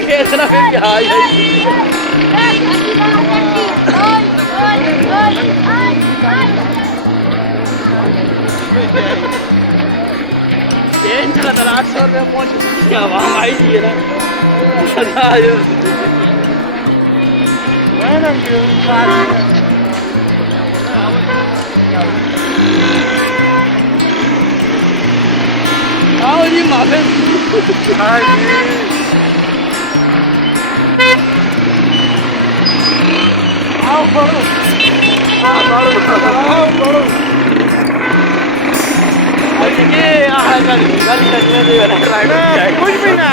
खेलना फिर भी हाय ट्रेन चला था 800 रुपये पहुंच वहाँ आई थी ना आओ जी माफी आओ बढ़ो बढ़ो कुछ भी ना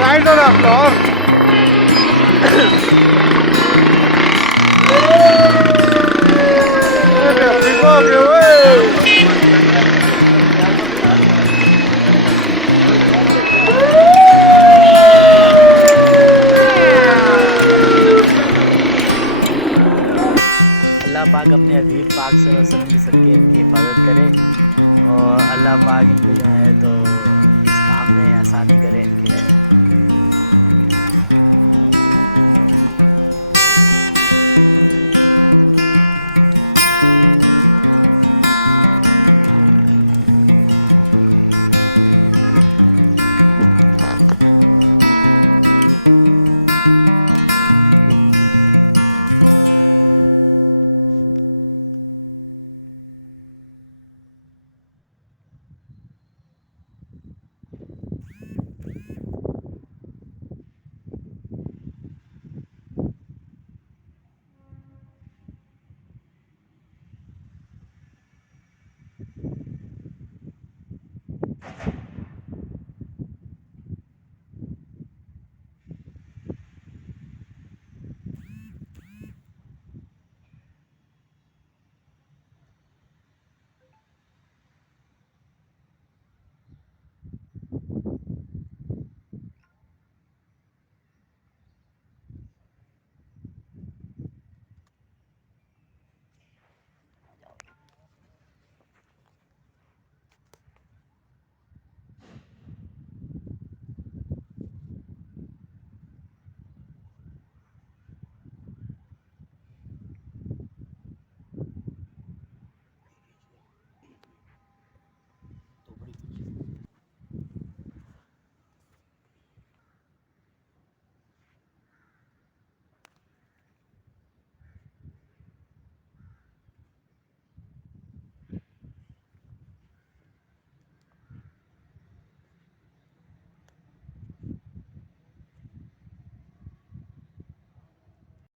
राइट और फ्लोर अल्लाह पाक अपने हबीब पाक सल्लल्लाहु अलैहि वसल्लम की सबके इनकी हिफाजत करे और अल्लाह पाक इनको जो है तो इस काम में आसानी करे इनके